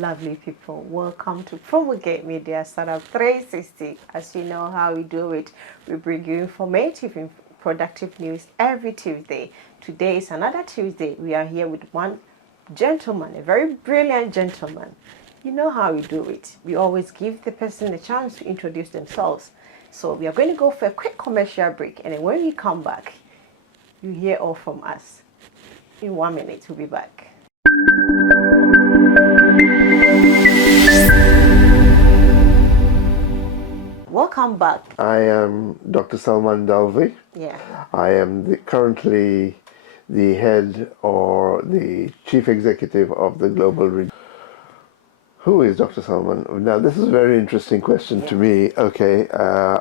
lovely people. Welcome to Promulgate Media Startup 360. As you know how we do it, we bring you informative and productive news every Tuesday. Today is another Tuesday. We are here with one gentleman, a very brilliant gentleman. You know how we do it. We always give the person a chance to introduce themselves. So we are going to go for a quick commercial break, and then when we come back, you hear all from us. In 1 minute, we'll be back. Welcome back. I am Dr. Salman Dalvi. Yeah. I am currently the head or the chief executive of the global region. Who is Dr. Salman? Now, this is a very interesting question to me, okay,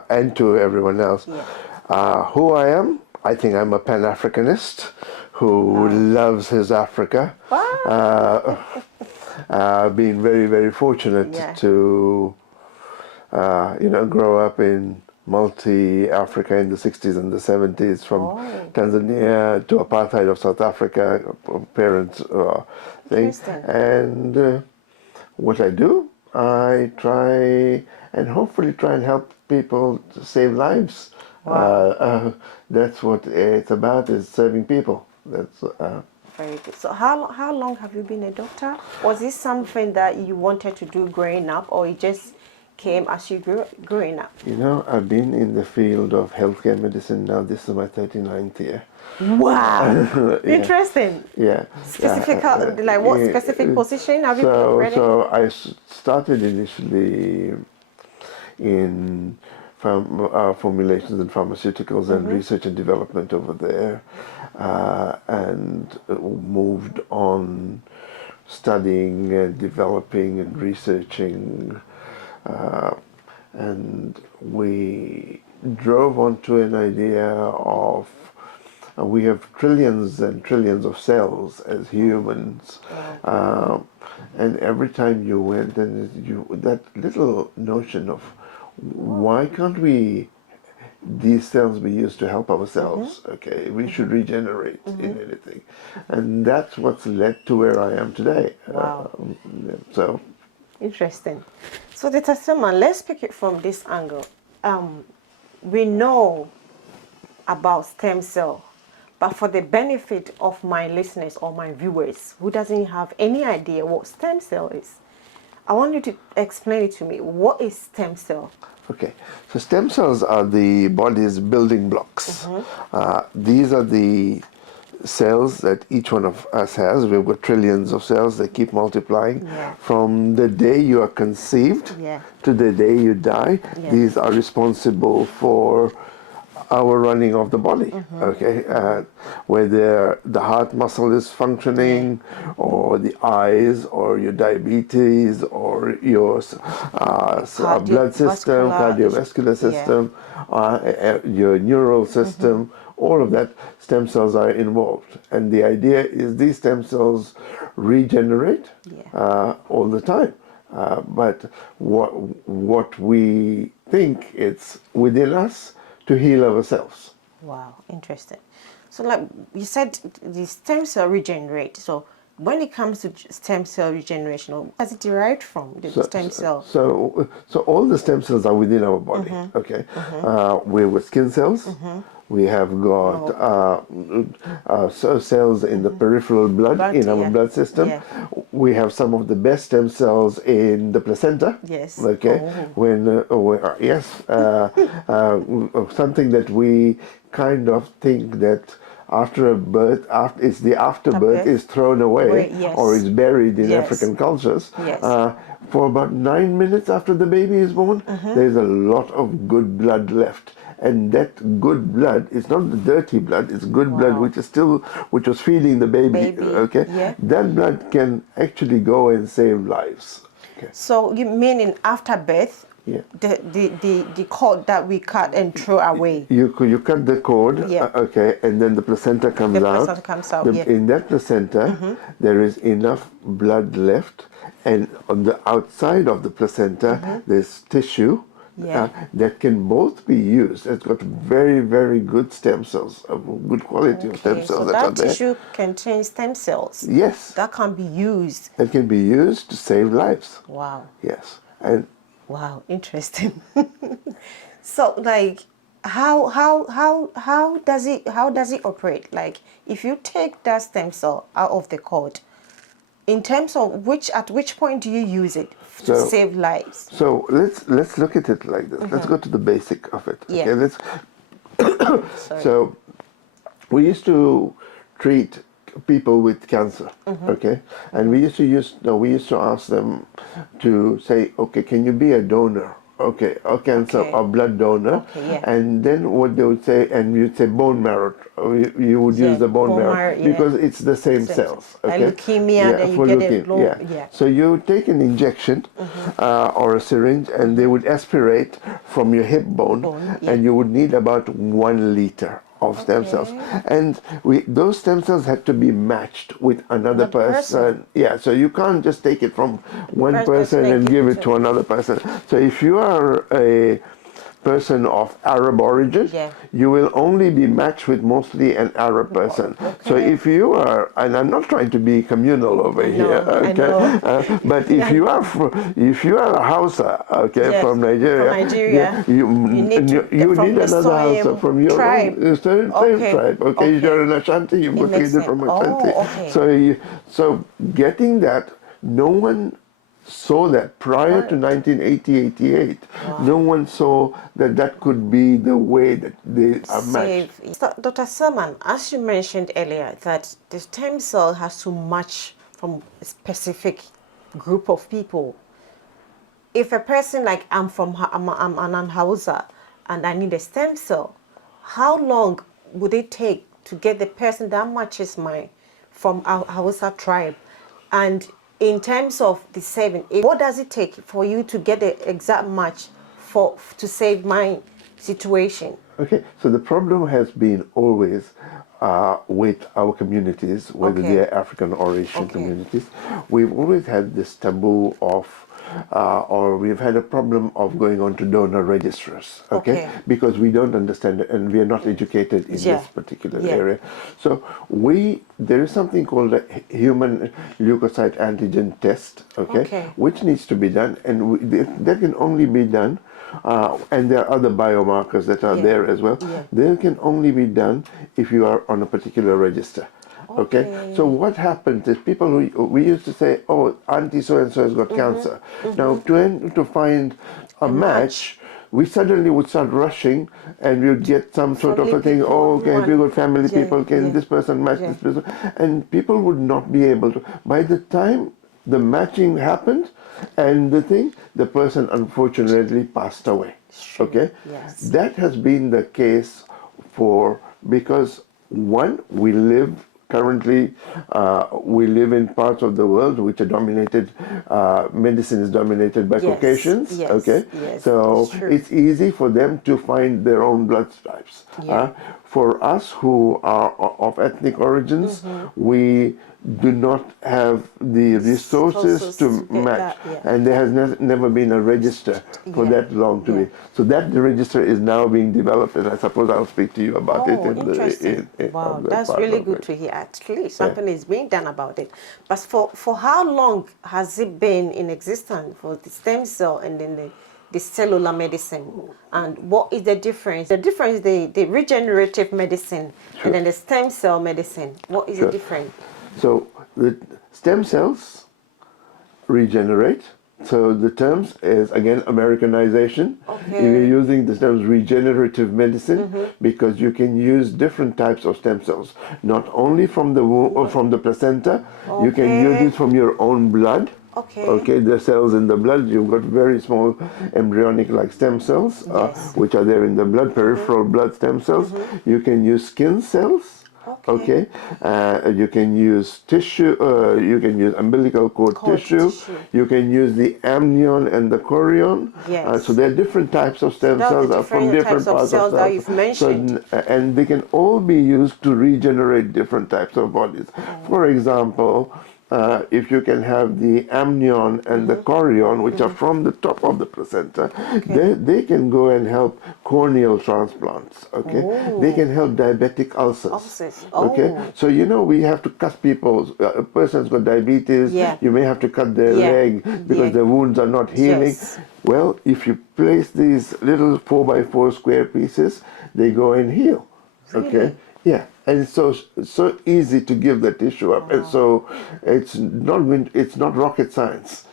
and to everyone else. Yeah. Who I am? I think I'm a Pan-Africanist who loves his Africa. Wow. Been very, very fortunate to grow up in multi-Africa in the 60s and the 70s, from Tanzania to apartheid of South Africa, parents thing. And what I do, I try and hopefully try and help people to save lives. Wow. That's what it's about, is serving people. That's very good. So how long have you been a doctor? Was this something that you wanted to do growing up, or it just came as you growing up? You know, I've been in the field of healthcare medicine now. This is my 39th year. Wow. Interesting. Yeah. Specific, like what specific position have you been already? So I started initially in formulations and pharmaceuticals and research and development over there, and moved on studying and developing and researching, and we drove onto an idea of we have trillions and trillions of cells as humans, and every time you went, and that little notion of why can't these cells be used to help ourselves? Okay, we should regenerate in anything, and that's what's led to where I am today. Wow. So interesting. So Dr. Salman, let's pick it from this angle. We know about stem cell, but for the benefit of my listeners or my viewers who doesn't have any idea what stem cell is, I want you to explain it to me. What is stem cell? Okay, so stem cells are the body's building blocks. These are the cells that each one of us has. We've got trillions of cells that keep multiplying. From the day you are conceived to the day you die, these are responsible for our running of the body, okay? Whether the heart muscle is functioning, or the eyes, or your diabetes, or your blood system, cardiovascular system, your neural system, all of that, stem cells are involved. And the idea is these stem cells regenerate all the time. But what we think it's within us to heal ourselves. Wow, interesting. So like you said, the stem cell regenerate. So when it comes to stem cell regeneration, what is it derived from, the stem cell? So all the stem cells are within our body, okay? We're with skin cells. We have got cells in the peripheral blood, in our blood system. We have some of the best stem cells in the placenta. Yes. Okay. Something that we kind of think that after a birth, it's the afterbirth is thrown away or is buried in African cultures. For about 9 minutes after the baby is born, there's a lot of good blood left. And that good blood is not the dirty blood, it's good blood which was feeding the baby. Okay? That blood can actually go and save lives. Okay. So you mean after birth, the cord that we cut and throw away? You cut the cord, okay, and then the placenta comes out. The placenta comes out, In that placenta, there is enough blood left, and on the outside of the placenta, there's tissue that can both be used. It's got very, very good stem cells, good quality of stem cells So that are that there. tissue contains stem cells. Yes. That can be used. It can be used to save lives. Wow. Yes. And wow, interesting. So like how does it operate? Like if you take that stem cell out of the cord, in terms of at which point do you use it to save lives? So let's look at it like this. Let's go to the basic of it. Yeah. Okay, let's Sorry. so we used to treat people with cancer, okay? And we used to ask them to say, okay, can you be a donor? Okay, a cancer Okay. or blood donor. Okay, yeah. And then what they would say, and you'd say bone marrow. You would use the bone marrow yeah. because it's the same cells. Okay? Like leukemia, then you get a blow. Yeah. So you take an injection or a syringe, and they would aspirate from your hip bone, and you would need about 1 liter of stem cells, and those stem cells had to be matched with another person. Yeah, so you can't just take it from one person and give it to another person. So if you are a person of Arab origin, you will only be matched with mostly an Arab person. So if you are, and I'm not trying to be communal over here, okay, but if you are a Hausa, okay, from Nigeria, you need another Hausa from your same tribe. Okay, if you're an Ashanti, you would get it from Ashanti. So getting that, no one saw that prior to 1988. No one saw that could be the way that they are matched. So, Dr. Salman, as you mentioned earlier, that the stem cell has to match from a specific group of people. If a person like I'm an Hausa and I need a stem cell, how long would it take to get the person that matches mine from our Hausa tribe? And in terms of the saving, what does it take for you to get the exact match to save my situation? Okay, so the problem has been always with our communities, whether they are African or Asian communities. We've always had this taboo of, or we've had a problem of going on to donor registers, because we don't understand it and we are not educated in this particular area. So there is something called a human leukocyte antigen test, which needs to be done, and that can only be done, and there are other biomarkers that are there as well. They can only be done if you are on a particular register. Okay, so what happens is people we used to say, oh, auntie so and so has got cancer. Now to find a match, we suddenly would start rushing, and we'd get some sort of a thing. Oh, okay, if you got family people, can this person match this person? And people would not be able to. By the time the matching happened, and the person unfortunately passed away. Okay, that has been the case because one, currently, we live in parts of the world which are dominated, medicine is dominated by Caucasians, so it's easy for them to find their own blood types. For us who are of ethnic origins, we do not have the resources to match, and there has never been a register for that long to be. So that the register is now being developed, and I suppose I'll speak to you about it. Wow, that's really good to hear. At least something is being done about it. But for how long has it been in existence for the stem cell and then the cellular medicine? And what is the difference? The difference is the regenerative medicine and then the stem cell medicine. What is the difference? So the stem cells regenerate. So the terms is, again, Americanization. You're using the terms regenerative medicine because you can use different types of stem cells, not only from the womb or from the placenta. You can use it from your own blood. The cells in the blood, you've got very small embryonic-like stem cells, which are there in the blood, peripheral blood stem cells. You can use skin cells. You can use tissue, you can use umbilical cord tissue, you can use the amnion and the chorion. So there are different types of stem cells from different parts of that you've mentioned. So, and they can all be used to regenerate different types of bodies. For example, if you can have the amnion and the chorion, which are from the top of the placenta, they can go and help corneal transplants. Okay, they can help diabetic ulcers. Ulcers. Okay, so we have to cut people. A person's got diabetes. Yeah. You may have to cut their leg because the wounds are not healing. Yes. Well, if you place these little 4x4 square pieces, they go and heal. Okay. Yeah, and it's so easy to give the tissue up, and so it's not rocket science.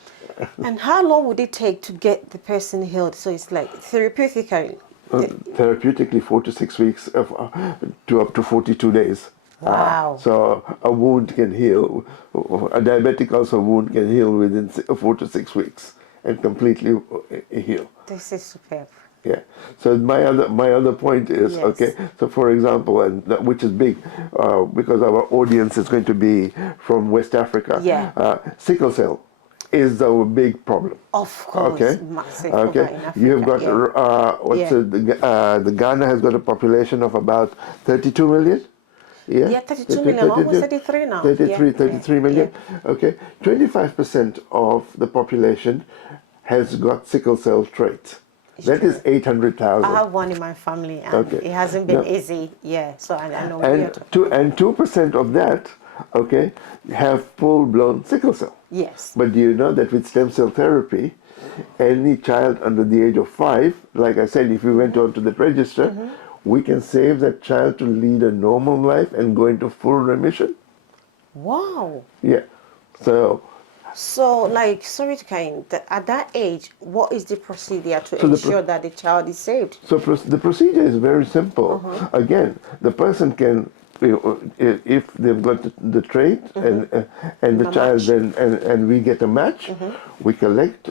And how long would it take to get the person healed? So it's like therapeutically. Therapeutically, 4 to 6 weeks to up to 42 days. Wow. So a wound can heal, a diabetic ulcer wound can heal within 4 to 6 weeks and completely heal. This is superb. Yeah. So my other point is, okay. So for example, and which is big, because our audience is going to be from West Africa. Yeah. Sickle cell is our big problem. Of course. Okay. Massive. Okay. In Africa, You've got the Ghana has got a population of about 32 million. Yeah, 32 million, almost 33 now. 33 million. Okay. 25% of the population has got sickle cell trait. That is 800,000. I have one in my family, and it hasn't been easy. Yeah, so I know. And 2% of that, okay, have full-blown sickle cell. Yes. But do you know that with stem cell therapy, any child under the age of 5, like I said, if we went on to the register, we can save that child to lead a normal life and go into full remission. Wow. Yeah. So, like, sorry to kind, at that age, what is the procedure to ensure that the child is saved? So the procedure is very simple. Again, the person can, if they've got the trait and the child then and we get a match, we collect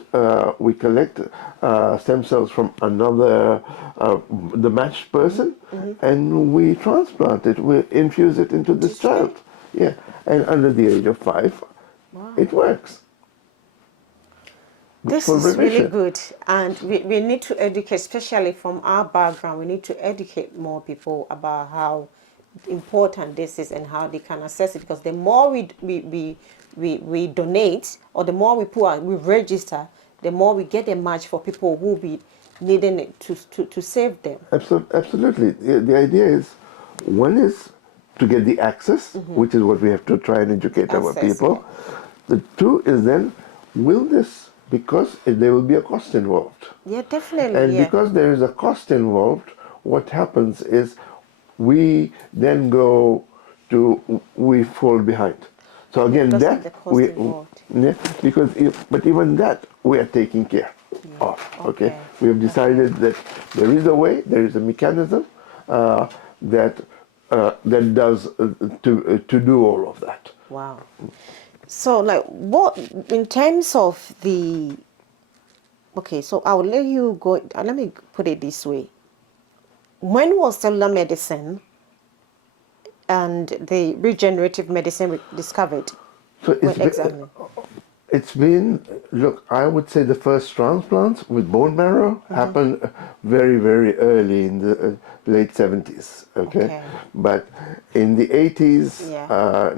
stem cells from another the matched person, and we transplant it. We infuse it into this child. Yeah, and under the age of 5. It works. This is really good, and we need to educate, especially from our background, we need to educate more people about how important this is and how they can access it, because the more we donate, or the more we register, the more we get a match for people who will be needing it to save them. Absolutely. The idea is, one is to get the access, which is what we have to try and educate our people. The two is then, will this, because there will be a cost involved. Yeah, definitely. And because there is a cost involved, what happens is we then we fall behind. So again, but even that we are taking care of. Okay, we have decided that there is a way, there is a mechanism that does to do all of that. Wow. So, like, what in terms of the? Okay, so I'll let you go. Let me put it this way. When was cellular medicine and the regenerative medicine discovered? So it's been, look, I would say the first transplants with bone marrow happened very, very early in the late 70s, okay? But in the 80s,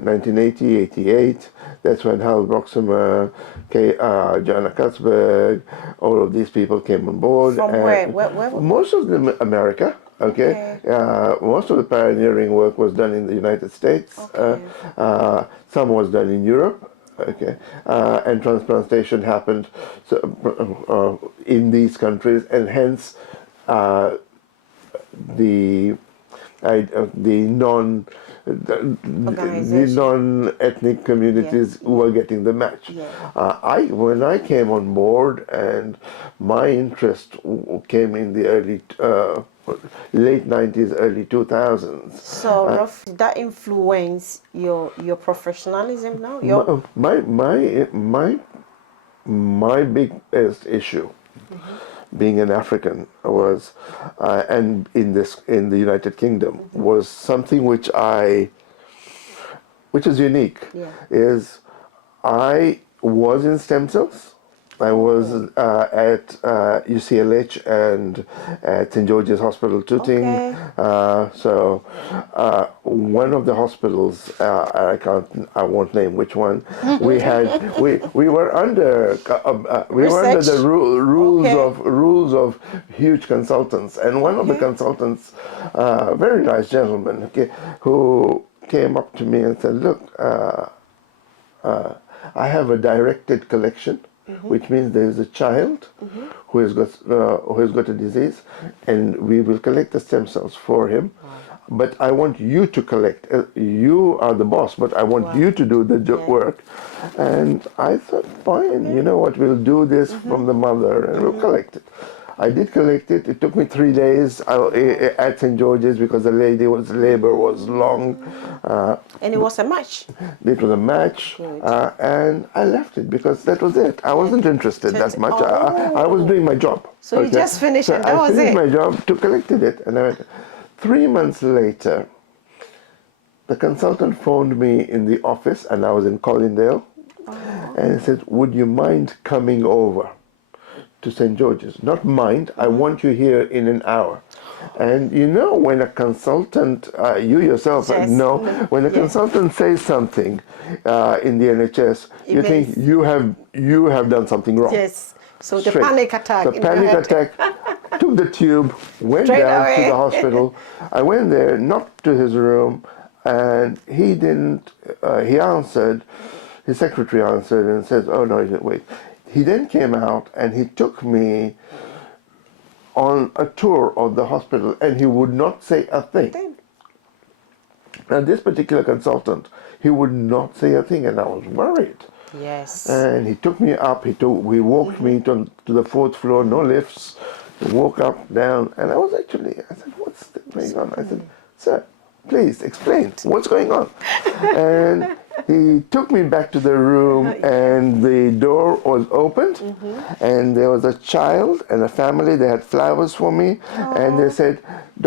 1980, 88, that's when Hal Broxemer, Jana Katzberg, all of these people came on board. From where? Most of them America. Okay. Most of the pioneering work was done in the United States. Some was done in Europe. Okay, and transplantation happened in these countries, and hence the non-ethnic communities were getting the match. When I came on board, and my interest came in the late 90s, early 2000s. So that influence your professionalism now? My biggest issue, being an African, was and in the United Kingdom, was something which is unique. Is I was in stem cells. I was at UCLH and at St. George's Hospital, Tooting. Okay. One of the hospitals, I won't name which one. We were under the rules of huge consultants, and one of the consultants, very nice gentleman, okay, who came up to me and said, "Look, I have a directed collection." Which means there is a child who has got a disease, and we will collect the stem cells for him. But I want you to collect. You are the boss, but I want you to do the work. And I thought, fine, you know what? We'll do this from the mother, and we'll collect it. I did collect it. It took me 3 days at St. George's because the labor was long. And it was a match. It was a match, and I left it because that was it. I wasn't interested that much. I was doing my job. So you just finished and that was it? I finished my job, collected it, and I went. 3 months later, the consultant phoned me in the office, and I was in Collindale, and he said, "Would you mind coming over to St. George's?" Not mind, I want you here in an hour. And you know, when a consultant, you yourself know, when a consultant says something in the NHS, you think you have done something wrong. Yes. So the panic attack. The panic attack. Took the tube, went down to the hospital. I went there, knocked to his room, and he didn't. He answered. His secretary answered and says, "Oh no, he didn't wait." He then came out and he took me on a tour of the hospital, and he would not say a thing. Now, this particular consultant, he would not say a thing, and I was worried. Yes. And he took me up. We walked me to the 4th floor, no lifts. We walk up, down, and I said, "What's going on?" I said, "Sir, please explain what's going on." And he took me back to the room, and the door was opened, and there was a child and a family. They had flowers for me, and they said,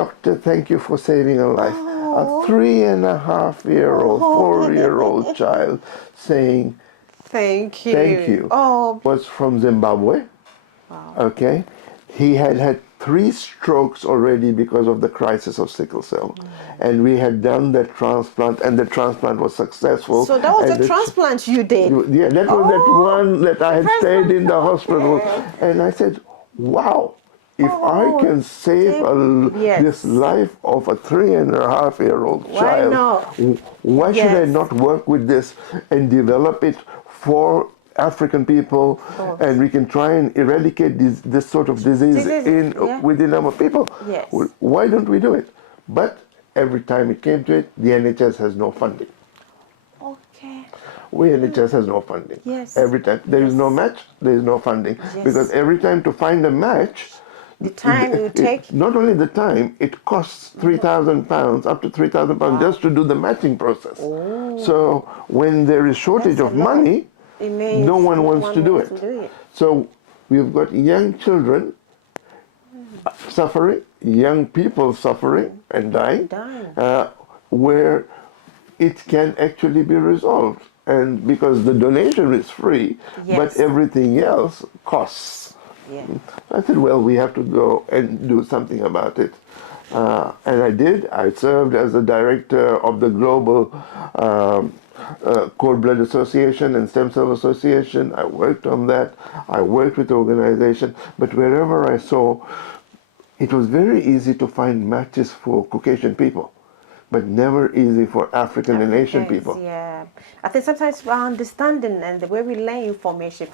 "Doctor, thank you for saving a life." A 3.5-year-old, 4-year-old child saying, "Thank you." Thank you. Was from Zimbabwe. Wow. Okay. He had 3 strokes already because of the crisis of sickle cell. And we had done the transplant, and the transplant was successful. So that was the transplant you did? Yeah, that was that one that I had stayed in the hospital. And I said, wow, if I can save this life of a 3.5-year-old child, why should I not work with this and develop it for African people, and we can try and eradicate this sort of disease within our people. Yes. Why don't we do it? But every time it came to it, the NHS has no funding. Okay. NHS has no funding. Yes. Every time. There is no match, there is no funding. Yes. Because every time to find a match, the time you take. Not only the time, it costs £3,000, up to £3,000 just to do the matching process. So when there is shortage of money, no one wants to do it. So we've got young children suffering, young people suffering and dying, where it can actually be resolved. And because the donation is free, but everything else costs. Yeah. I said, well, we have to go and do something about it. And I did. I served as the director of the Global Cord Blood Association and Stem Cell Association. I worked on that. I worked with the organization. But wherever I saw, it was very easy to find matches for Caucasian people, but never easy for African and Asian people. Yeah. I think sometimes our understanding and the way we learn information,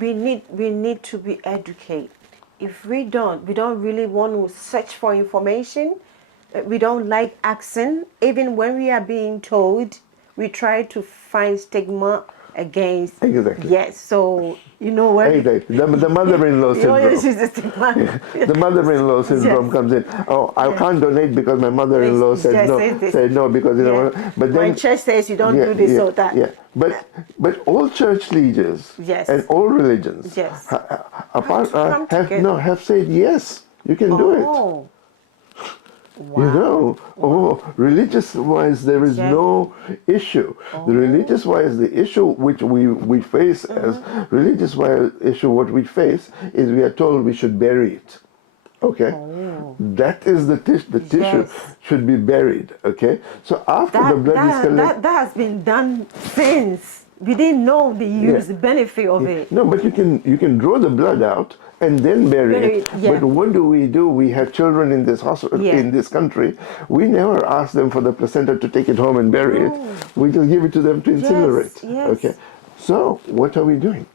we need to be educated. If we don't really want to search for information. We don't like asking. Even when we are being told, we try to find stigma against. Exactly. Yes. So you know what? Exactly. The mother-in-law syndrome. The mother-in-law syndrome comes in. Oh, I can't donate because my mother-in-law said no. Said no because you know. But then my church says you don't do this or that. Yeah. But all church leaders and all religions have said yes. You can do it. Wow. Religious-wise, there is Yes. no issue. The religious-wise, the issue which we face as religious-wise issue, what we face is we are told we should bury it. Okay, that is the tissue Yes. should be buried. Okay, so after the blood is collected, That has been done since. We didn't know the use, the benefit of it. no, but you can draw the blood out and then bury it. Yeah. But what do? We have children in this hospital in this country. We never ask them for the placenta to take it home and bury it. We just give it to them to incinerate. Yes. Okay, so what are we doing?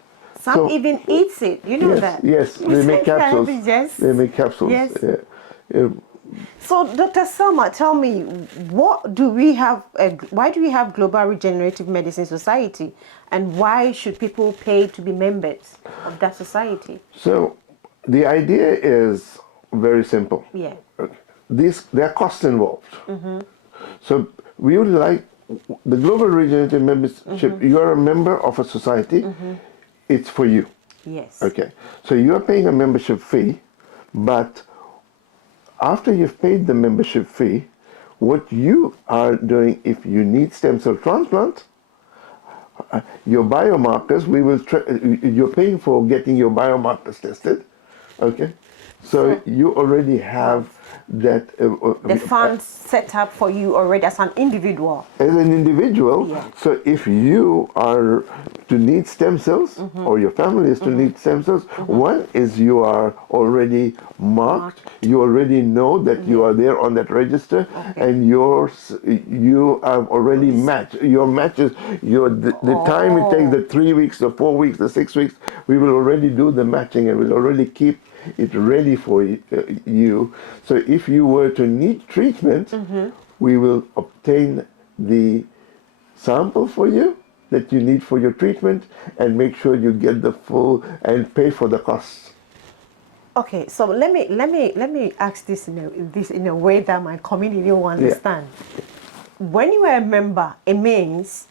Some even eats it. You know that. Yes, they make capsules. Yes. They make capsules. Yes. Yeah. So, Dr. Selma, tell me, what do we have? Why do we have Global Regenerative Medicine Society, and why should people pay to be members of that society? So, the idea is very simple. Yeah. There are costs involved. So we would like the Global Regenerative Membership. You are a member of a society. It's for you. Yes. Okay. So you are paying a membership fee, but after you've paid the membership fee, what you are doing, if you need stem cell transplant, your biomarkers, you're paying for getting your biomarkers tested. Okay. So you already have that. The funds set up for you already as an individual. As an individual, so if you are to need stem cells, or your family is to need stem cells, one is you are already marked. You already know that you are there on that register, and you have already matched. Your matches, the time it takes, the 3 weeks, the 4 weeks, the 6 weeks, we will already do the matching, and we'll already keep it ready for you. So if you were to need treatment, we will obtain the sample for you that you need for your treatment and make sure you get the full and pay for the costs. Okay, so let me ask this in a way that my community will understand. When you are a member, it means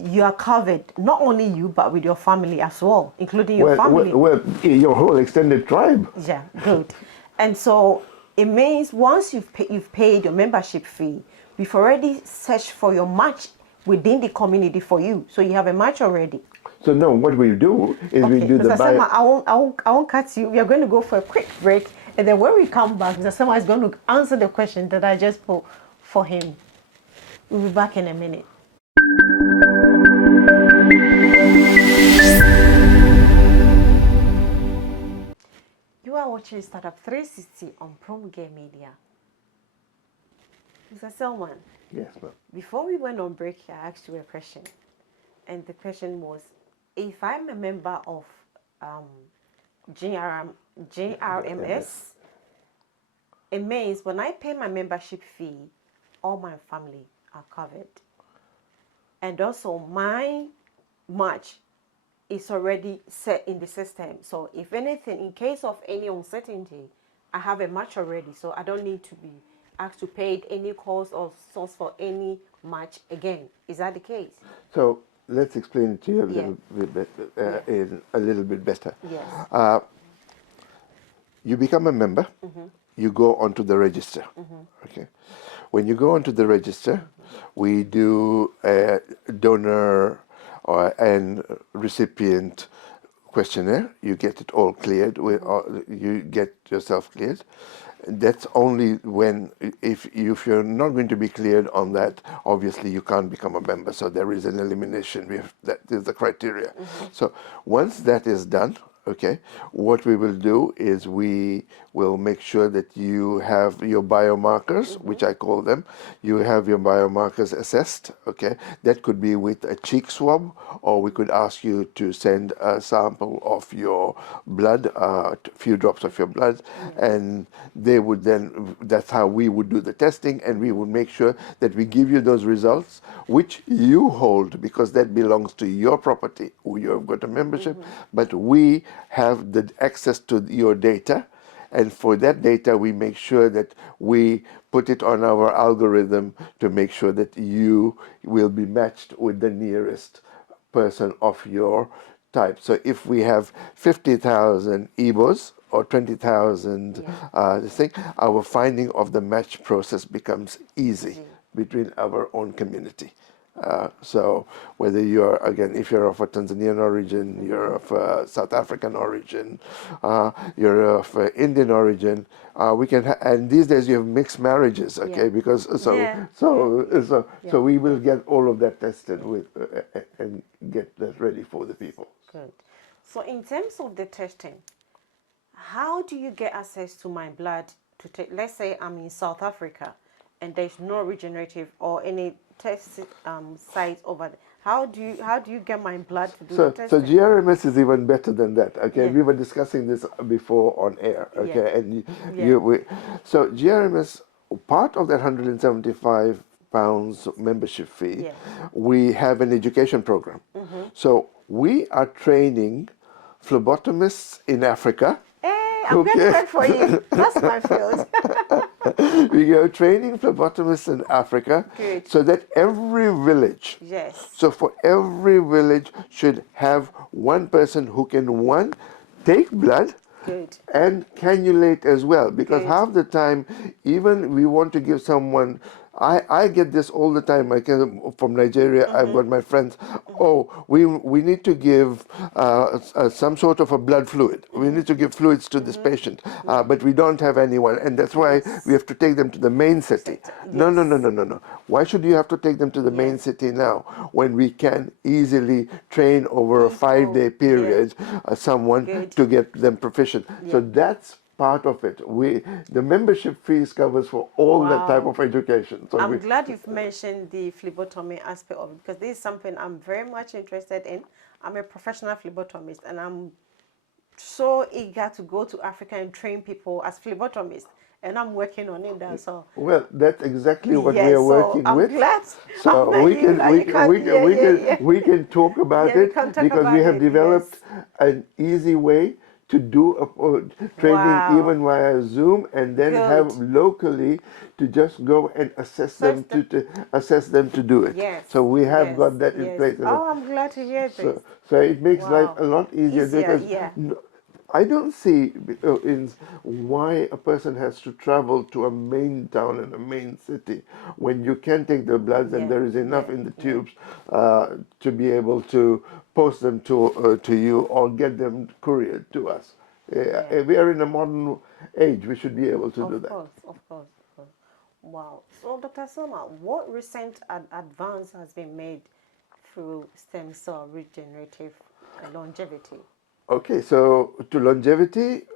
you are covered, not only you, but with your family as well, including your family. Well, your whole extended tribe. Yeah, good. And so it means once you've paid your membership fee, we've already searched for your match within the community for you. So you have a match already. So no, what we do is we do the Selma, I won't cut you. We are going to go for a quick break. And then when we come back, Mr. Selma is going to answer the question that I just put for him. We'll be back in a minute. You are watching Startup 360 on Promulgate Media. Mr. Selman, yes, ma'am. Before we went on break, I asked you a question. And the question was, if I'm a member of GRMS, it means when I pay my membership fee, all my family are covered. And also my match is already set in the system. So if anything, in case of any uncertainty, I have a match already. So I don't need to be asked to pay any cost or source for any match again. Is that the case? So let's explain it to you a little bit better. Yes. You become a member. You go onto the register. Okay. When you go onto the register, we do a donor and recipient questionnaire. You get it all cleared. You get yourself cleared. That's only when, if you're not going to be cleared on that, obviously you can't become a member. So there is an elimination. That is the criteria. So once that is done, okay, what we will do is we will make sure that you have your biomarkers, which I call them. You have your biomarkers assessed, okay? That could be with a cheek swab, or we could ask you to send a sample of your blood, a few drops of your blood, and they would then, that's how we would do the testing, and we would make sure that we give you those results, which you hold, because that belongs to your property. You have got a membership, but we have the access to your data, and for that data we make sure that we put it on our algorithm to make sure that you will be matched with the nearest person of your type. So if we have 50,000 EBOs, or 20,000 this thing, our finding of the match process becomes easy between our own community. So whether you're, again, if you're of a Tanzanian origin, you're of South African origin, you're of Indian origin, we can, and these days you have mixed marriages, okay? Because so we will get all of that tested with and get that ready for the people. Good. So in terms of the testing, how do you get access to my blood to take? Let's say I'm in South Africa, and there's no regenerative or any test site over there. How do you get my blood to do the testing? So GRMS is even better than that. Okay, we were discussing this before on air. Okay, and so GRMS, part of that £175 membership fee, we have an education program. So we are training phlebotomists in Africa. Hey, I'm going to work for you. That's my field. We are training phlebotomists in Africa. Good. So that every village, so for every village should have one person who can, take blood, and cannulate as well. Because half the time, even we want to give someone, I get this all the time. I can, from Nigeria, I've got my friends, we need to give some sort of a blood fluid. We need to give fluids to this patient, but we don't have anyone. And that's why we have to take them to the main city. No. Why should you have to take them to the main city now when we can easily train over a 5-day period someone to get them proficient? So that's part of it. The membership fees covers for all that type of education. So I'm glad you've mentioned the phlebotomy aspect of it, because this is something I'm very much interested in. I'm a professional phlebotomist, and I'm so eager to go to Africa and train people as phlebotomists. And I'm working on it. That's all. Well, that's exactly what we are working with. I'm glad. So we can talk about it because we have developed an easy way to do training even via Zoom, and then have locally to just go and assess them to do it. So we have got that in place. Oh, I'm glad to hear this. So it makes life a lot easier because I don't see why a person has to travel to a main town and a main city when you can take the bloods and there is enough in the tubes to be able to post them to you or get them couriered to us. We are in a modern age. We should be able to do that. Of course. Wow. So, Dr. Salman, what recent advance has been made through stem cell regenerative longevity? Okay, so to longevity,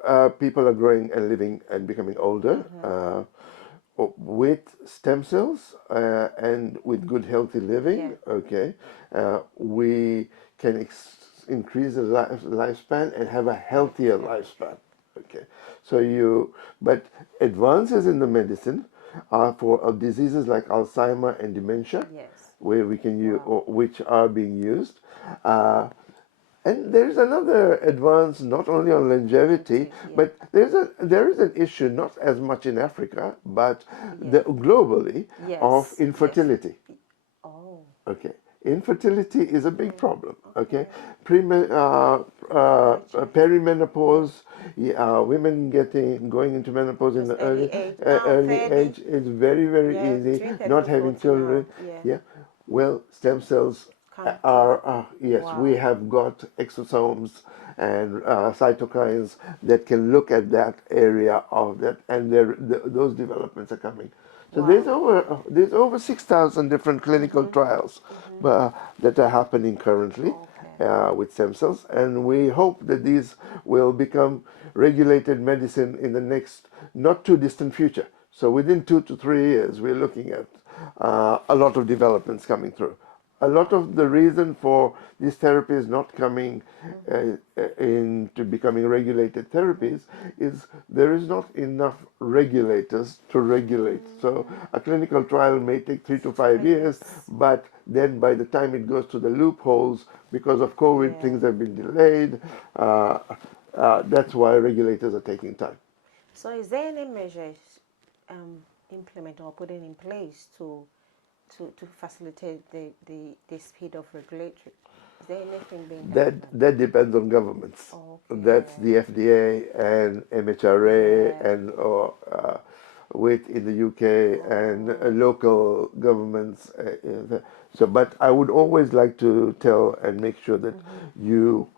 people are growing and living and becoming older. With stem cells and with good healthy living, we can increase the lifespan and have a healthier lifespan. Okay, so but advances in the medicine are for diseases like Alzheimer and dementia, where we can use, which are being used. And there is another advance not only on longevity, but there is an issue, not as much in Africa, but globally, of infertility. Okay, infertility is a big problem. Okay, perimenopause, women going into menopause in the early age is very easy. Not having children, well, stem cells we have got exosomes and cytokines that can look at that area of that, and those developments are coming. So there's over 6,000 different clinical trials that are happening currently with stem cells, and we hope that these will become regulated medicine in the next not too distant future. So within 2 to 3 years, we're looking at a lot of developments coming through. A lot of the reason for these therapies not coming into becoming regulated therapies is there is not enough regulators to regulate. So a clinical trial may take 3 to 5 years, but then by the time it goes to the loopholes, because of COVID, things have been delayed. That's why regulators are taking time. So is there any measures implemented or put in place to facilitate the speed of regulatory? Is there anything being done? That depends on governments. Okay. That's the FDA and MHRA Yeah. and WIT in the UK and local governments. So, but I would always like to tell and make sure that you.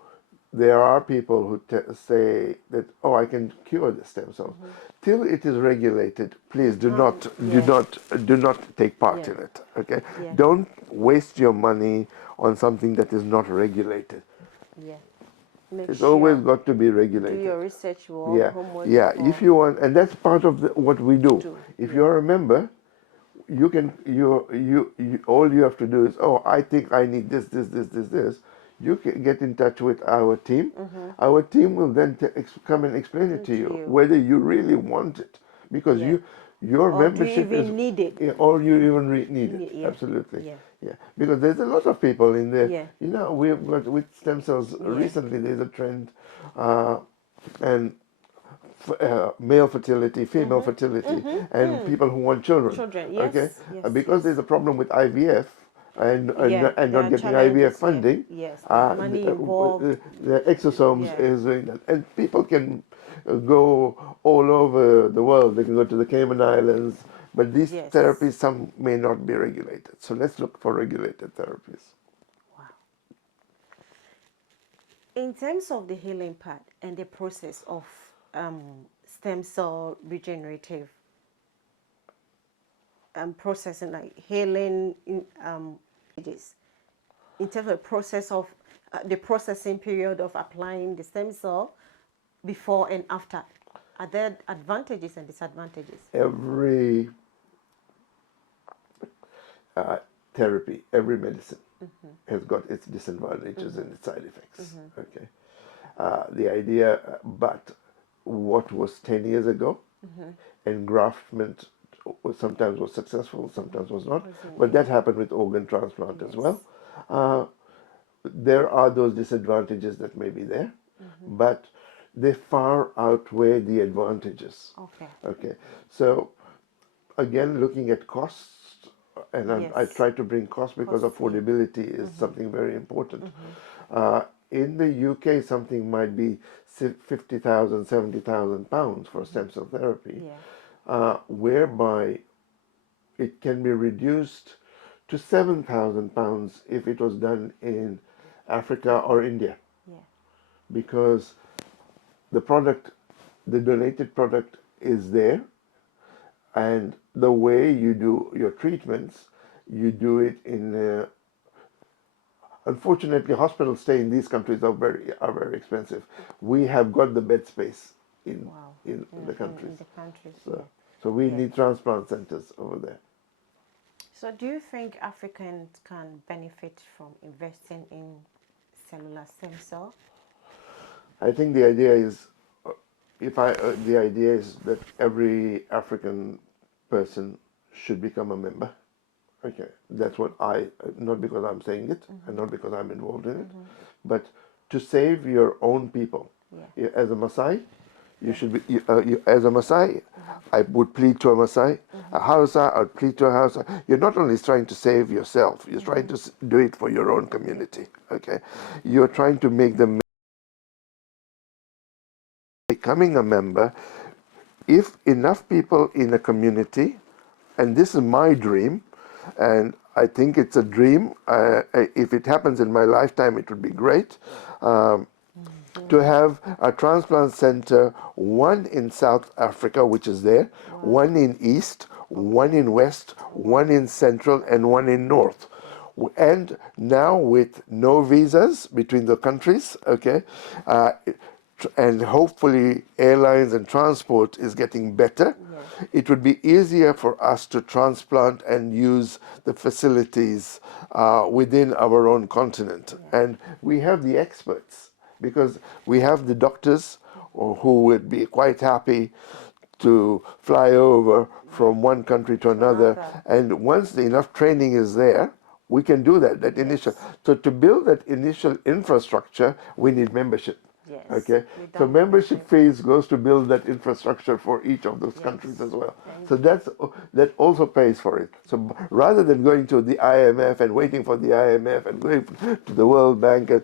There are people who say that, oh, I can cure the stem cells. Till it is regulated, please do not take part Yeah. in it. Okay, Yeah. don't waste your money on something that is not regulated. Yeah. Make It's always sure got to be do regulated. your research work, Yeah, homework yeah. before If you want, and that's part of what we do. If Yeah. you're a member, you can you all you have to do is, oh, I think I need this. You can get in touch with our team. Our team will then come and explain it to you whether you really want it, because Yeah. your Or do you membership is even need it? yeah, or you even need it. Yeah. Absolutely. Yeah. Yeah, because there's a lot of people in there. Yeah. You know, we've got with stem cells recently. There's a trend, and male fertility, female fertility, and people who want children. Children, Okay, yes, yes, because yes. there's a problem with IVF Yeah, and there not are getting IVF challenges. Yeah. funding. Yes, there's money involved. The exosomes Yeah. is doing that, and people can go all over the world. They can go to the Cayman Islands, but these Yes. therapies some may not be regulated. So let's look for regulated therapies. Wow. In terms of the healing part and the process of stem cell regenerative processing, like healing stages, in terms of the process of the processing period of applying the stem cell before and after, are there advantages and disadvantages? Every therapy, every medicine has got its disadvantages and its side effects. Okay, the idea, but what was 10 years ago, engraftment sometimes was successful, sometimes was not, but that happened with organ transplant as well. There are those disadvantages that may be there, but they far outweigh the advantages. Okay. Okay, so again, looking at costs, and I try to bring cost because affordability is something very important. In the UK, something might be 50,000, 70,000 pounds for stem cell therapy, whereby it can be reduced to 7,000 pounds if it was done in Africa or India, because the product, the donated product is there, and the way you do your treatments, you do it in unfortunately, hospital stay in these countries are very expensive. We have got the bed space in the countries. In the countries, So we need transplant centers over there. So do you think Africans can benefit from investing in cellular stem cell? I think the idea is, the idea is that every African person should become a member. Okay, that's what not because I'm saying it and not because I'm involved in it, but to save your own people. As a Maasai, you should be, as a Maasai, I would plead to a Maasai, a Hausa, I would plead to a Hausa. You're not only trying to save yourself, you're trying to do it for your own community, okay? You're trying to make them becoming a member. If enough people in a community, and this is my dream, and I think it's a dream. If it happens in my lifetime, it would be great. To have a transplant center, one in South Africa, which is there, one in East, one in West, one in Central, and one in North. And now with no visas between the countries, okay, and hopefully airlines and transport is getting better, it would be easier for us to transplant and use the facilities within our own continent. And we have the experts, because we have the doctors who would be quite happy to fly over from one country to another. And once enough training is there, we can do that initial. So to build that initial infrastructure, we need membership. Yes. Okay, so Without membership fees goes to build that infrastructure for each of those countries as well. So that also pays for it. So rather than going to the IMF and waiting for the IMF and going to the World Bank and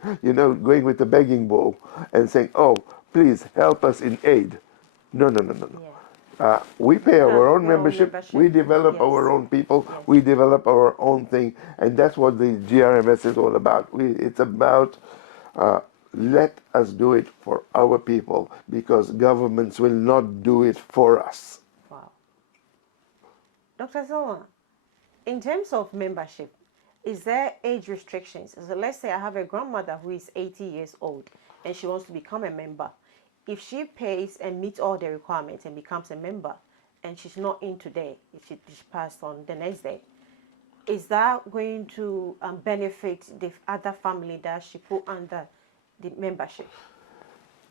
going with the begging bowl and saying, "Oh, please help us in aid." No, no, no, no, no. Yeah. We pay our own Our own membership. membership. We develop Yes. our own people. Yes. We develop our own thing, and that's what the GRMS is all about. It's about let us do it for our people because governments will not do it for us. Wow. Dr. Salman, in terms of membership, is there age restrictions? So let's say I have a grandmother who is 80 years old and she wants to become a member. If she pays and meets all the requirements and becomes a member and she's not in today, if she passed on the next day, is that going to benefit the other family that she put under the membership?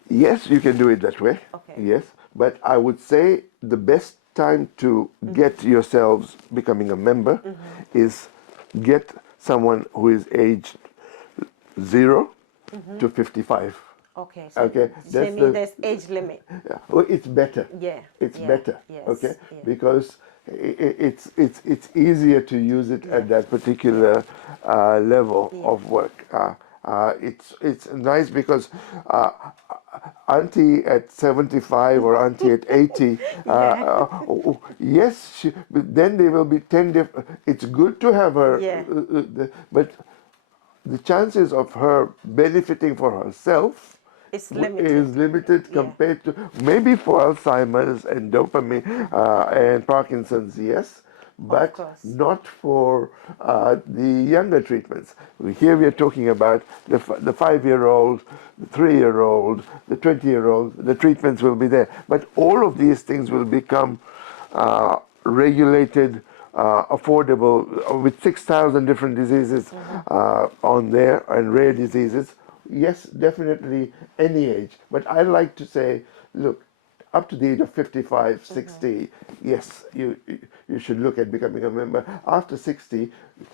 Yes, you can do it that way. Okay. Yes, but I would say the best time to get yourselves becoming a member is get someone who is aged 0 to 55. Okay, so Okay, that's there's age limit. Well, it's better. Yeah, It's yeah, better. yes, Okay, yeah. because it's easier to use it at that particular level of work. It's nice because auntie at 75 or auntie at 80, yes, but then there will be 10 different. It's good to have her, Yeah. but the chances of her benefiting for herself It's limited. is limited Yeah. compared to maybe for Alzheimer's and dopamine and Parkinson's, yes, but course. not for the younger treatments. Here we are talking about the 5-year-old, the 3-year-old, the 20-year-old. The treatments will be there, but all of these things will become regulated, affordable, with 6,000 different diseases on there and rare diseases. Yes, definitely any age. But I like to say, look, up to the age of 55, 60, yes, you should look at becoming a member. After 60,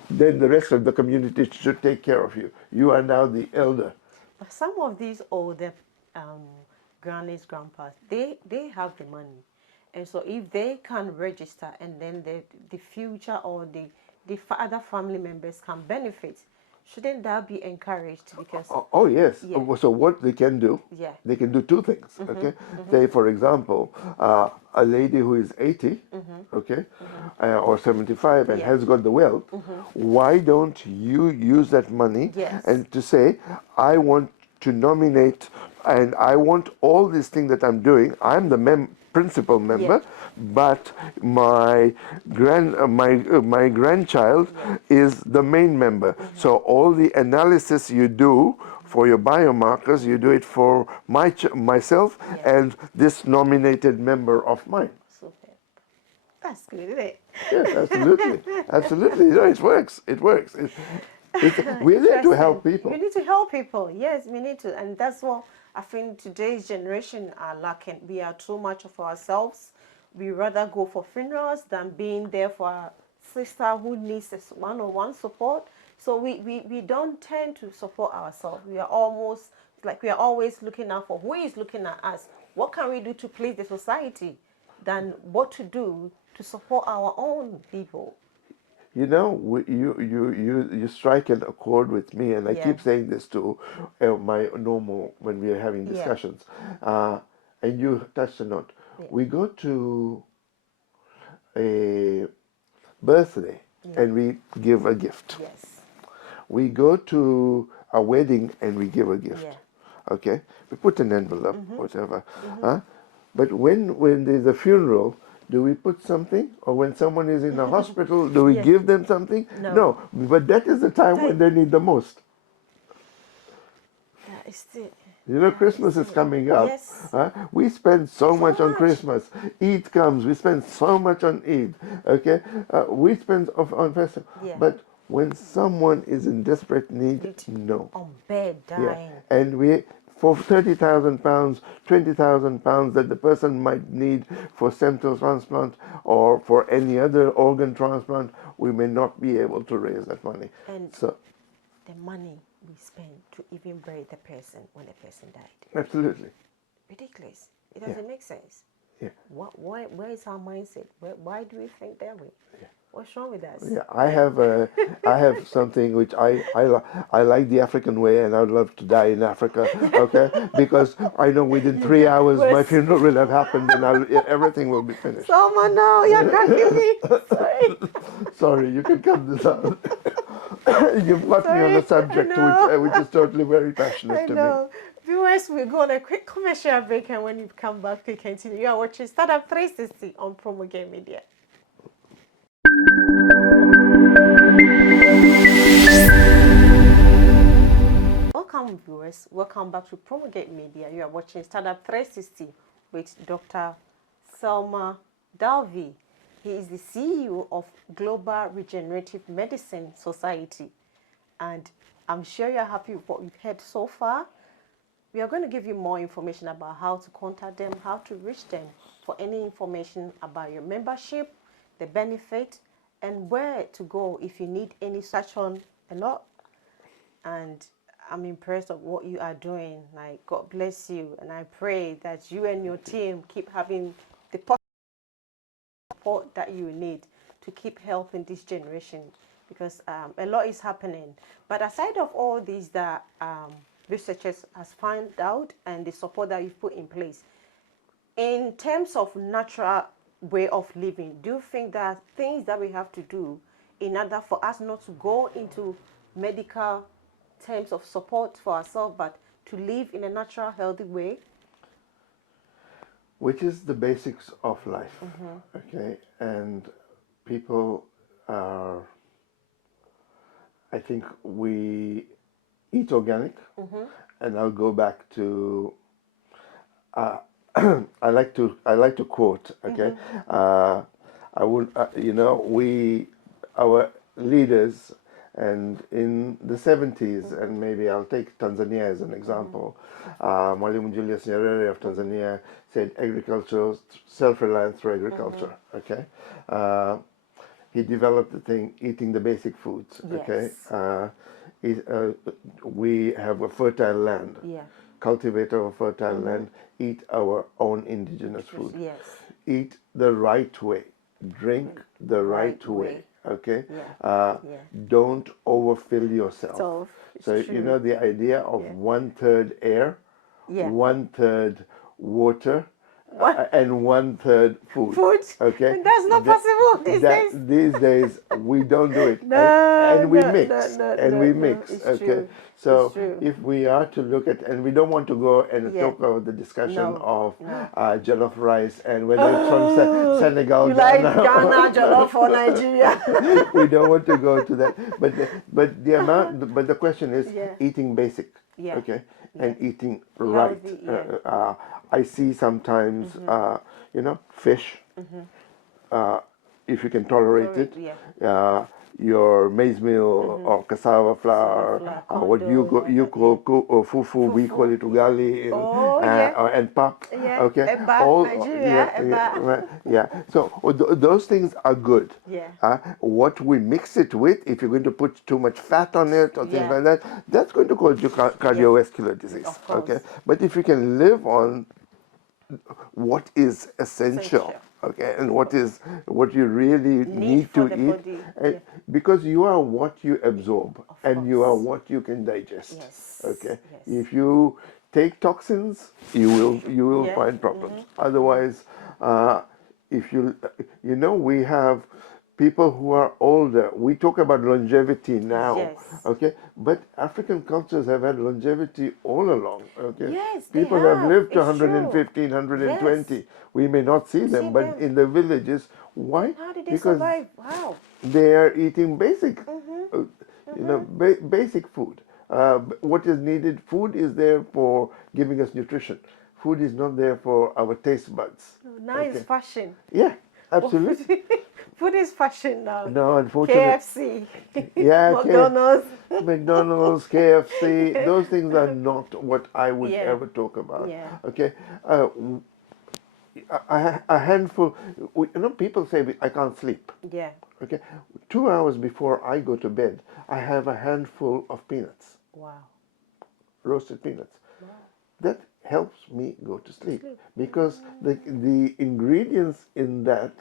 then the rest of the community should take care of you. You are now the elder. But some of these older grannies, grandpas, they have the money. And so if they can register and then the future or the other family members can benefit, shouldn't that be encouraged? Because Oh yes. Yeah. So what they can do? Yeah. They can do two things. Okay. Say for example, a lady who is 80, okay, or 75 and Yeah. has got the wealth. Why don't you use that money Yes. and to say, I want to nominate and I want all these things that I'm doing. I'm the principal member, but my my grandchild is the main member. So all the analysis you do for your biomarkers, you do it for myself and this nominated member of mine. Super. That's good, isn't it? Yes, absolutely, absolutely. No, it works. It works. We're there to help people. We need to help people. Yes, we need to. And that's what I think today's generation are lacking. We are too much of ourselves. We rather go for funerals than being there for a sister who needs this one-on-one support. So we don't tend to support ourselves. We are almost like we are always looking out for who is looking at us. What can we do to please the society than what to do to support our own people? You know, you strike an accord with me, and I keep saying this to my normal when we are having discussions, and you touched on it. We go to a birthday and we give a gift. Yes. We go to a wedding and we give a gift. Yeah. Okay, we put an envelope, whatever. But when there's a funeral, do we put something? Or when someone is in a hospital, do we give them something? No. But that is the time when they need the most. Yeah, it's it. You know, Christmas is coming up. Yes. We spend so much on much. Christmas. Eid comes, we spend so much on Eid. Okay, we spend on festival. Yeah. But when someone is in desperate need, no. On bed dying. And we, for £30,000, £20,000 that the person might need for stem cell transplant or for any other organ transplant, we may not be able to raise that money. And So the money we spend to even bury the person when the person died? Absolutely. Ridiculous. It doesn't make sense. Yeah. Where is our mindset? Why do we think that way? Yeah. What's wrong with us? Yeah, I have something which I like the African way, and I'd love to die in Africa. Okay, because I know within 3 hours my funeral will have happened, and everything will be finished. Salman, no, you're cracking me. Sorry. Sorry, you can cut this out. You've got me on a subject which is totally very passionate I to me. know. Viewers, we'll go on a quick commercial break, and when you come back, we continue. You are watching Startup 360 on Promogate Media. Welcome, viewers. Welcome back to Promogate Media. You are watching Startup 360 with Dr. Salmaan Dalvi. He is the CEO of Global Regenerative Medicine Society. And I'm sure you're happy with what you've heard so far. We are going to give you more information about how to contact them, how to reach them for any information about your membership, the benefit, and where to go if you need any such on a lot. And I'm impressed of what you are doing. Like, God bless you. And I pray that you and your team keep having the support that you need to keep helping this generation, because a lot is happening. But aside of all these that researchers has found out and the support that you've put in place, in terms of natural way of living, do you think there are things that we have to do in order for us not to go into medical terms of support for ourselves, but to live in a natural, healthy way? Which is the basics of life, okay? And people are, I think we eat organic, and I'll go back to, I like to quote, okay? I would, our leaders, and in the 70s, and maybe I'll take Tanzania as an example, Mwalimu Julius Nyerere of Tanzania said agriculture, self-reliance through agriculture, okay? He developed the thing, eating the basic foods, okay? We have a fertile land. Cultivate our fertile land, eat our own indigenous food. Eat the right way, drink the right way, okay? Don't overfill yourself. So you know the idea of 1/3 air, 1/3 water, and 1/3 food. Okay, and that's not possible these days. These days we don't do it, and we mix. Okay, so if we are to look at, and we don't want to go and talk about the discussion of jollof rice and whether it's from Senegal, you like Ghana jollof or Nigeria. We don't want to go to that, but the question is eating basic, okay, and eating right. I see sometimes, fish, if you can tolerate it, your maize meal or cassava flour, what you call fufu, we call it ugali, and pap. Okay, all So those things are good. What we mix it with, if you're going to put too much fat on it or things like that, that's going to cause you cardiovascular disease. Okay, but if you can live on what is essential, okay, and what you really need to eat, and because you are what you absorb, and you are what you can digest. Okay, if you take toxins, you will find problems. Otherwise, if we have people who are older. We talk about longevity now, okay? But African cultures have had longevity all along, okay? People have lived to 115, 120. We may not see them, but in the villages, why? How did they survive? Wow. They are eating basic, basic food. What is needed? Food is there for giving us nutrition. Food is not there for our taste buds. Now it's fashion. Yeah, absolutely. Food is fashion now. No, unfortunately. KFC. McDonald's, KFC. Those things are not what I would ever talk about. Okay. A handful. People say I can't sleep. Okay. 2 hours before I go to bed, I have a handful of peanuts. Wow. roasted peanuts. Wow. That helps me go to sleep Sleep. because the ingredients in that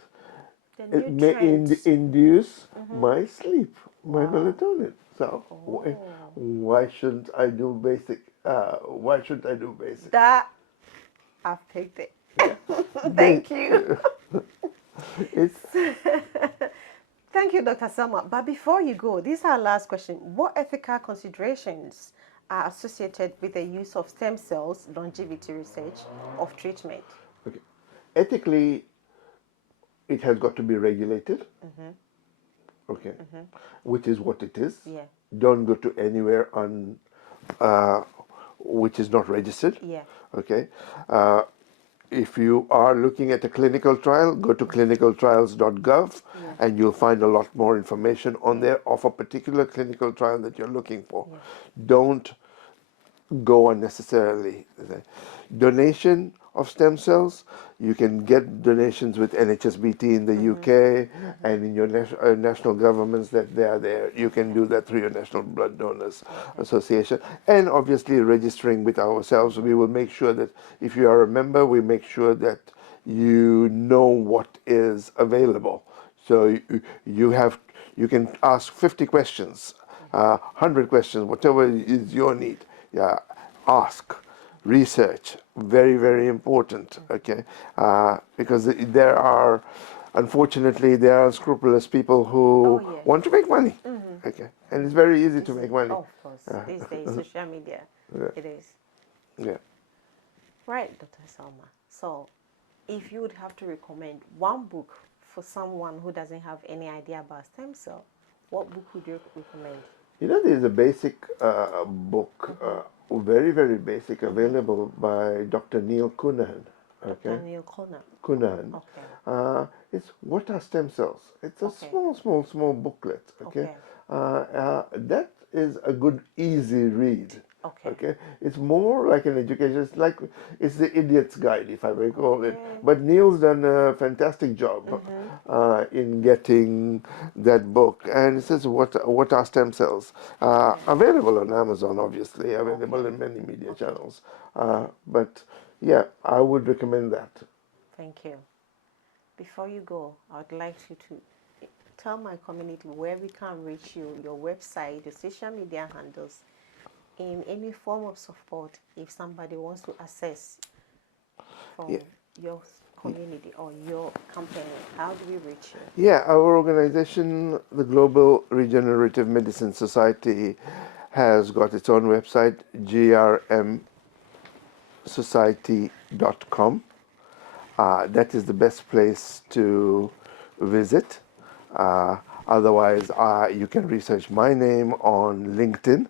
The it may nutrients. induce my sleep, my Wow. melatonin. So Oh. why shouldn't I do basic? Why shouldn't I do basic? That I've picked it. Yeah. Thank you. It's Thank you, Dr. Salma. But before you go, this is our last question. What ethical considerations are associated with the use of stem cells longevity research of treatment? okay. Ethically, it has got to be regulated. Okay, which is what it is. Yeah. Don't go to anywhere on uh, which is not registered. Yeah. Okay. If you are looking at a clinical trial, go to clinicaltrials.gov Yeah. and you'll find a lot more information on Yeah. there of a particular clinical trial that you're looking for. Yeah. Don't go unnecessarily. Donation of stem cells, you can get donations with NHSBT in the UK and in your national governments that they are there. You can do that through your National Blood Donors Association. And obviously registering with ourselves, we will make sure that if you are a member, we make sure that you know what is available. So you can ask 50 questions, 100 questions, whatever is your need. Yeah, ask, research, very, very important, okay? Because unfortunately, there are unscrupulous people who Oh, yeah. want to make money, okay? And it's very easy to make money. Oh, of course. These days, social media, Yeah. it is. Yeah. Right, Dr. Salma. So, if you would have to recommend one book for someone who doesn't have any idea about stem cell, what book would you recommend? You know, there's a basic book, very, very basic, available by Dr. Neil Cunahan. Dr. Okay? Neil Conner. Cunahan. Okay. It's What Are Stem Cells? It's a Okay. small booklet. Okay? Okay. That is a good, easy read. Okay. Okay, it's more like an education. It's the idiot's guide, if I may call it. Okay. But Neil's done a fantastic job in getting that book, and it says what are stem cells? Available on Amazon, obviously, available in many media channels. But yeah, I would recommend that. Thank you. Before you go, I would like you to tell my community where we can reach you, your website, your social media handles, in any form of support if somebody wants to access from Yeah. your community or your company. How do we reach you? Yeah, our organization, the Global Regenerative Medicine Society, has got its own website, grmsociety.com. That is the best place to visit. Otherwise, you can research my name on LinkedIn,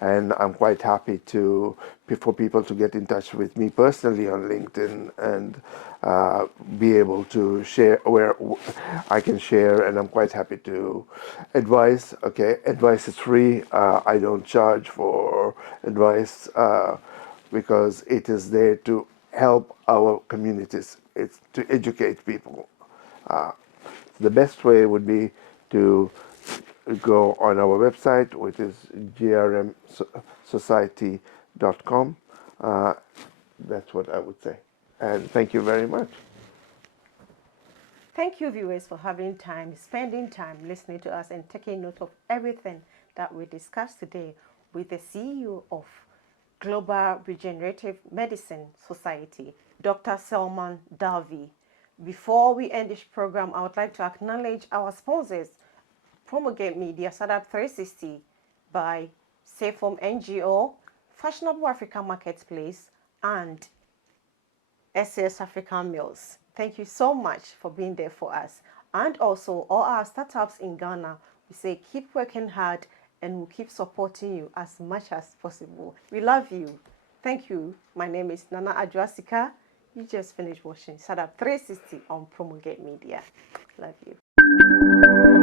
and I'm quite happy for people to get in touch with me personally on LinkedIn and be able to share where I can share, and I'm quite happy to advise. Okay, advice is free. I don't charge for advice because it is there to help our communities. It's to educate people. The best way would be to go on our website, which is grmsociety.com. That's what I would say. And thank you very much. Thank you, viewers, for spending time listening to us and taking note of everything that we discussed today with the CEO of Global Regenerative Medicine Society, Dr. Salman Dalvi. Before we end this program, I would like to acknowledge our sponsors, Promulgate Media, Startup 360 by Safe Home NGO, Fashionable African Marketplace, and SS African Mills. Thank you so much for being there for us. And also, all our startups in Ghana, we say keep working hard and we'll keep supporting you as much as possible. We love you. Thank you. My name is Nana Adwasika. You just finished watching Startup 360 on Promulgate Media. Love you.